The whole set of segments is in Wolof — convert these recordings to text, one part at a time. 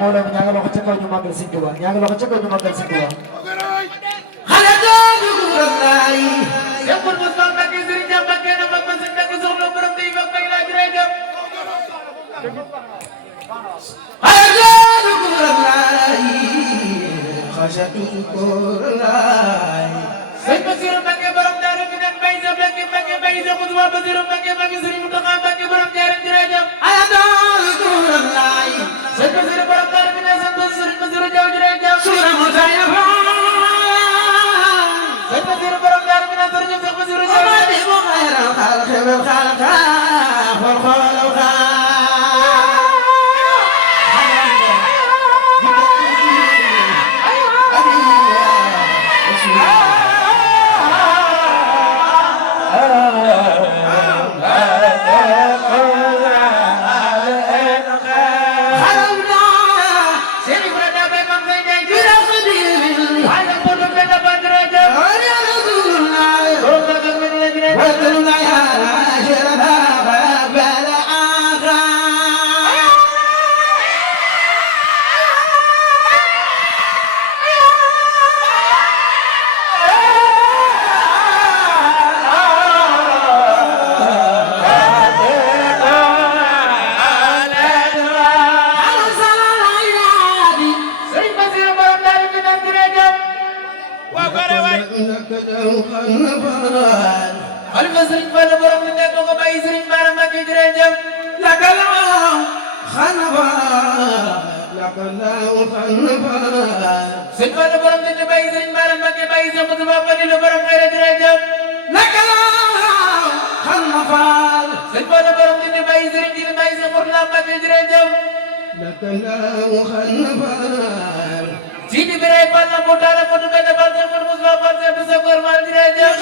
mbooloo mi ñaa ngi loxo ca kaw ñu màggal Sëñ Tuubaa ñaa ngi loxo ca kaw ñu màggal Sëñ Tuubaa xale doodu wallaay Yaqul Mustafa Mbacke Serigne Dia Mbacke na mag ma Sëñ Mbacke soxla borom tey mag may laaj rek xale doodu wallaay xasatu wallaay Sëñ Bassirou Mbacke borom Daaru Minam Baye Sa Mbacke Mbacke Baye Sa Mustafa Bassirou Mbacke Mbacke Serigne Mountakha Mbacke borom Njaaréem jërëjëf xale doodu wallaay Sëñ Bassirou borom Daaru Minam sant Serigne Bassirou Diaw jërëjëf sura mutaya Sëñ Bassirou borom Daaru Minam Serigne Bassirou Diaw amadi bu xayral xalqi bil xalqa wal xalqa Xalifa Serigne Fall borom ni nekk ko bàyyi Serigne Bara Mbacke jërëjëf lakalaw xanaba lakalaw xanaba Serigne Fall borom ni bàyyi Serigne Bara Mbacke bàyyi Cheikh Moustapha Fadilou borom xayra jërëjëf lakalaw xanaba Serigne Fall borom ni bàyyi Serigne Dine bàyyi Cheikh Mourtala Mbacke jërëjëf lakalaw xanaba Sidi Biray Fall na Moutala Modou Bende Fall Cheikh Moustapha Fall Cheikh Moussa Gor Fall jërëjëf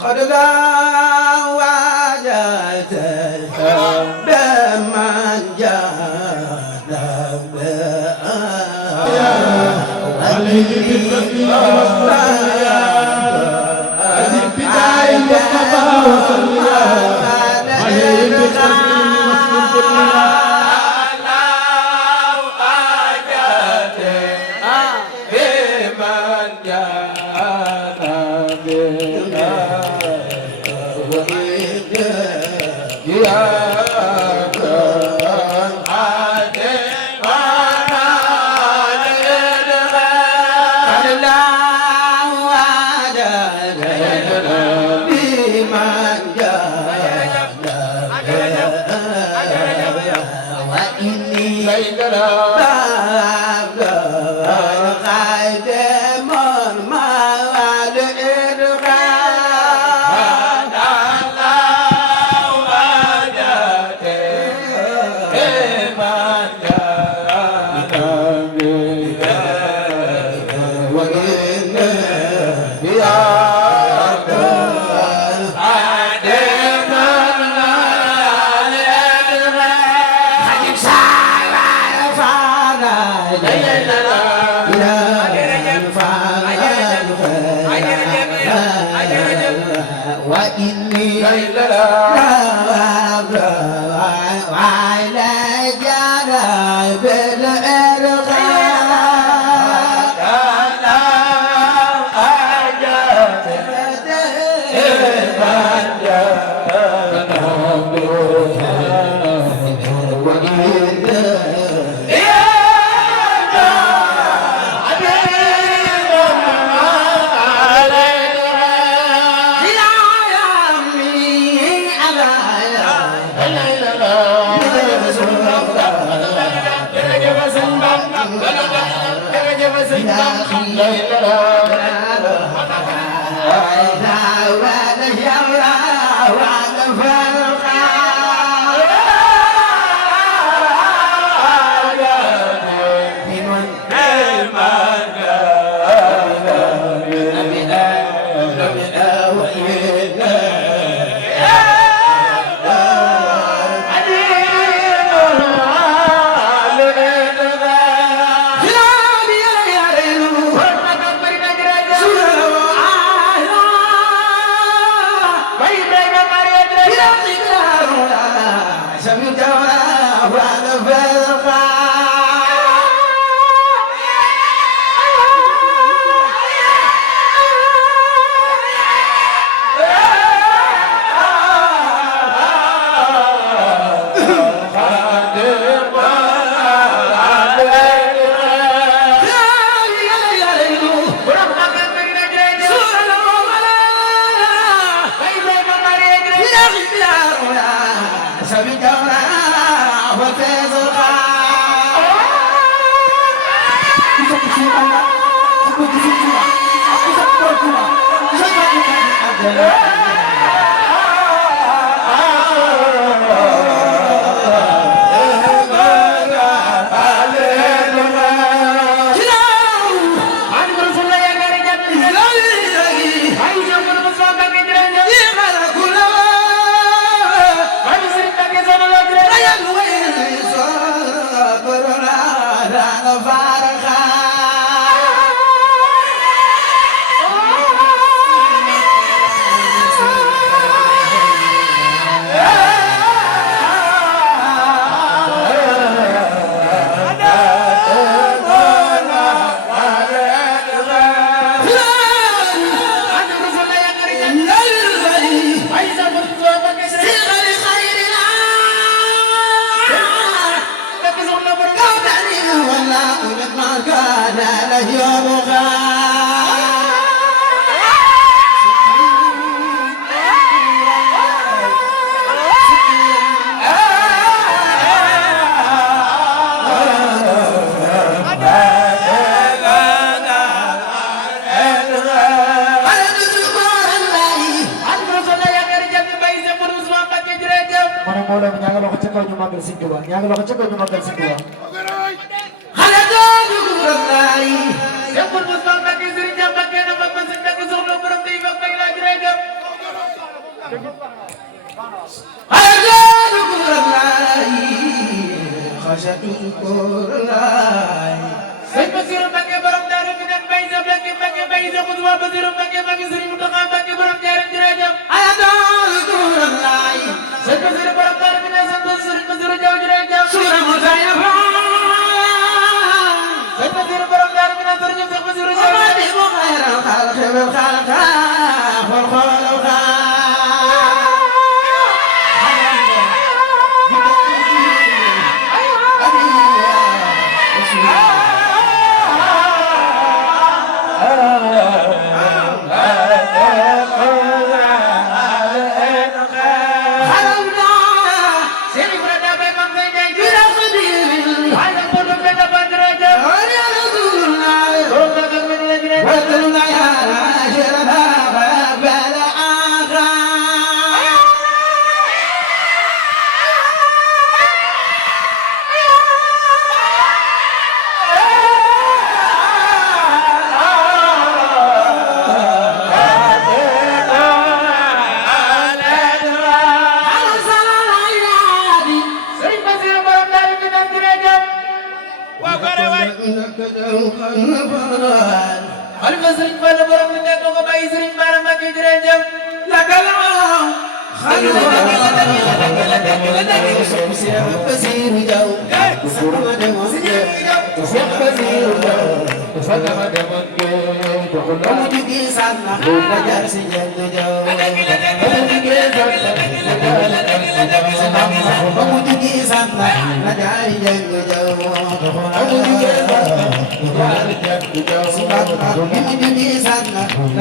قد لا وجدت بمن جاد عليه بالبداية المصطفى وصلى عليه بالبداية وإني لا وعلى جانب mbooloo mi ñaa ngi loxo ca kaw ñu màggal Sëñ Tuubaa ñaa ngi loxo ca kaw ñu màggal Sëñ Tuubaa xale doomu Raay Seexul Mustafa Mbakke Sëriñ Jam Mbakke na mag ma sëñ Mbakke soxla borom day mag may laaj rek dem xale doomu Raay xasatu Raay sëñ Basiru Mbakke borom Daaru Minam Mbay sa Mbakke Mbakke Mbay Seexul Mustafa Basiru Mbakke Mbakke Sëriñ Muntaxa Mbakke borom Njaaréem jërëjëf xale doomu Raay sëñ Basiru borom Daaru Minam sant Sëriñ Basiru Jaw jërëjëf sura Musayafa sëñ Basiru borom Daaru Minam sëriñ Seex Basiru Jaw amadi mu xayral xalqi bil xalqa xol xolal Xalifa Sëriñ Fallu borom ni nekk ko bàyyi Sëriñ Bara Mbakke jërëjëf Amu